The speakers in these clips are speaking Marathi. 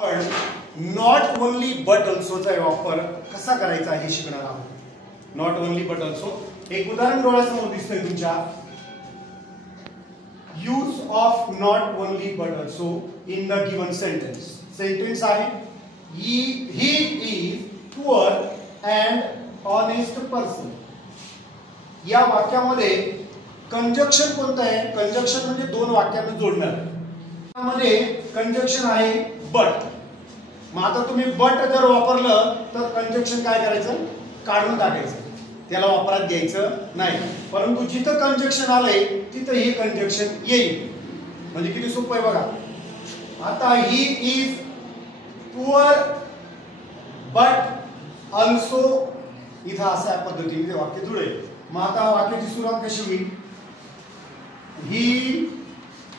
पण नॉट ओनली बट ऑल्सोचा वापर कसा करायचा हे शिकणार आहोत. नॉट ओनली बट ऑल्सो एक उदाहरण डोळ्यासमोर दिसतंय तुमच्या. Use of not only but also in the given sentence. Sentence आहे he is poor and honest person. या वाक्यामध्ये कंजक्शन कोणतं आहे? कंजक्शन म्हणजे दोन वाक्यांना जोडणार. त्यामध्ये कंजक्शन आहे बट. मग आता तुम्ही बट जर वापरलं तर कंजक्शन काय करायचं? काढून टाकायचं, त्याला वापरात घ्यायचं नाही. परंतु जिथं कंजक्शन आलंय तिथं हे कंजक्शन येईल. म्हणजे किती सोपं आहे बघा. आता ही इज पुअर बट ऑल्सो, इथं अशा पद्धतीने वाक्य जुळेल. मग आता वाक्याची सुरुवात कशी होईल? ही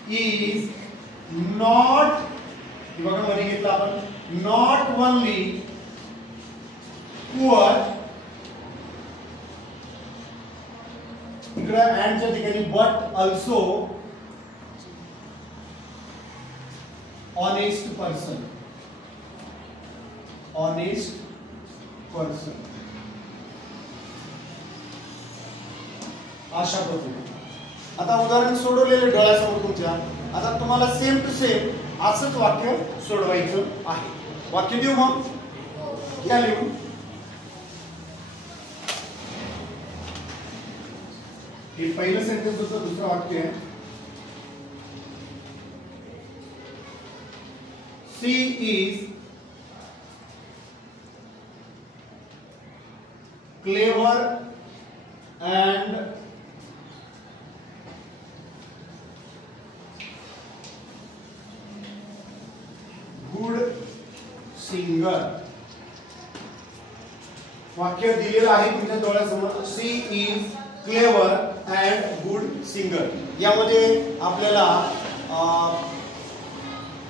इज नॉट, बघा मध्ये घेतलं आपण, नॉट ओनली पुअर, इकडे अँडच्या ठिकाणी but also honest person. Honest person अशा पद्धतीने. आता उदाहरण सोडवलेले डोळ्यासमोर तुमच्या. आता तुम्हाला सेम टू सेम असंच वाक्य सोडवायचं आहे. वाक्य देऊ मग? घ्या लिहून. हे पहिलं सेंटेन्स होतं, दुसरं वाक्य आहे. She is clever and good singer. वाक्य दिलेलं आहे तुमच्या डोळ्यासमोर. She is clever and good singer. यामध्ये आपल्याला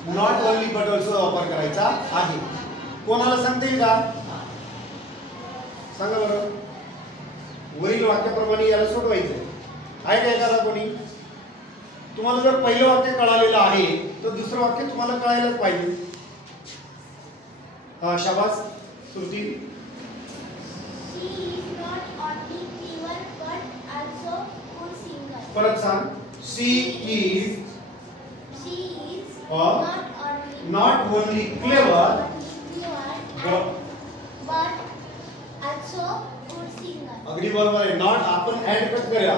नॉट ओनली बट ऑल्सो वापर करायचा आहे. कोणाला सांगता येईल का? सांगा बरं. वरील वाक्याप्रमाणे याला सोडवायचं आहे का एखादा कोणी? तुम्हाला जर पहिलं वाक्य कळालेलं आहे तर दुसरं वाक्य तुम्हाला कळायलाच पाहिजे. शाबास श्रुती. परत सांग. शी इज नॉट ओनली क्लेवर अगदी बरोबर आहे. नॉट आपण ऍड केला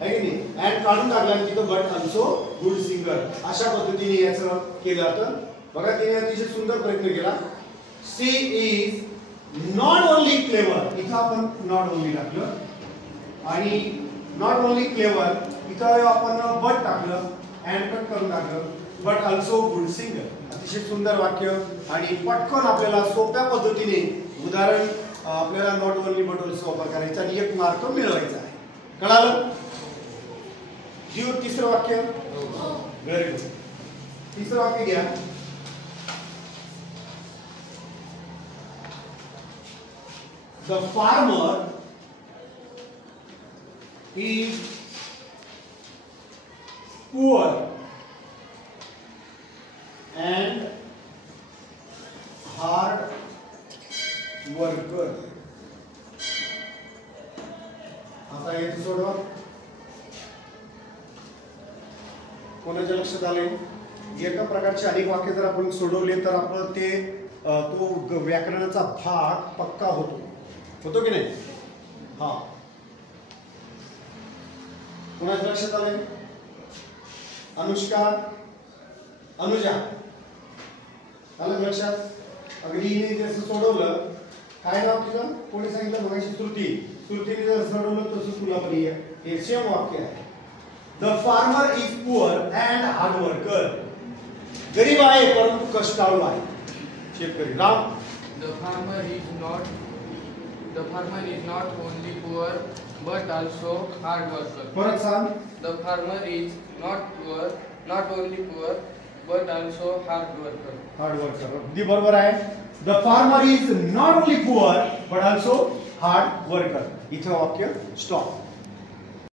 आहे की नाही? ऍड काढून टाकला तिथं बट ऑल्सो गुड सिंगर अशा पद्धतीने याचं केलं जातं. बघा तिने अतिशय सुंदर प्रयत्न केला. She is not only clever, इथं आपण नॉट ओनली टाकलं आणि नॉट ओनली क्लेवर इथं आपण बट टाकलं, ऍड कट करून टाकलं, बट ऑल्सो गुड सिंगर. अतिशय सुंदर वाक्य आणि पटकन आपल्याला सोप्या पद्धतीने उदाहरण आपल्याला नॉट ओनली बट ऑल्सो वापर करायचा आणि 1 मार्क मिळवायचा आहे. कळालं? जीव तिसरं वाक्य. Very good. तिसरं वाक्य घ्या. The farmer is poor and hard worker. आता याचं सोडवा. कोणाच्या लक्षात आले? एका प्रकारचे अनेक वाक्य जर आपण सोडवले तर आपण ते तो व्याकरणाचा भाग पक्का होतो की नाही? हा. कोणाच्या लक्षात आले? अनुष्का, अनुजा आलं लक्षात? अगदी जसं सोडवलं. काय नाव तुझं? कोणी सांगितलं? मगाशी श्रुती. श्रुतीने जर सोडवलं तसं तुला पण हे सेम वाक्य आहे. The farmer is poor and hard worker. गरीब आहे परंतु कष्टाळू आहे. शेतकरी. Ram. The farmer is not only poor but also hard worker. परत सांग. The farmer is not only poor but also hard worker. Hard worker अगदी बरोबर आहे. The farmer is not only poor but also hard worker. इथं वाक्य स्टॉप.